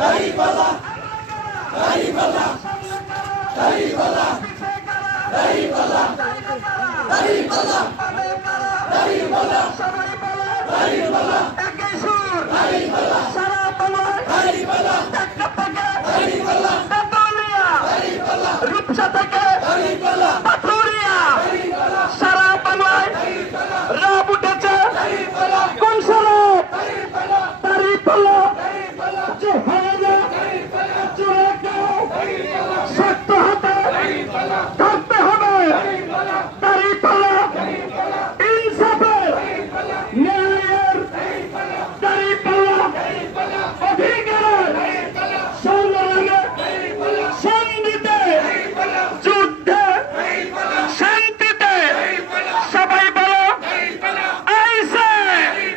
দাড়িপাল্লা দাড়িপাল্লা দাড়িপাল্লা দাড়িপাল্লা দাড়িপাল্লা দাড়িপাল্লা দাড়িপাল্লা একই সুর দাড়িপাল্লা সারা বাংলায় দাড়িপাল্লা দাড়িপাল্লা দাড়িপাল্লা রূপসা থেকে দাড়িপাল্লা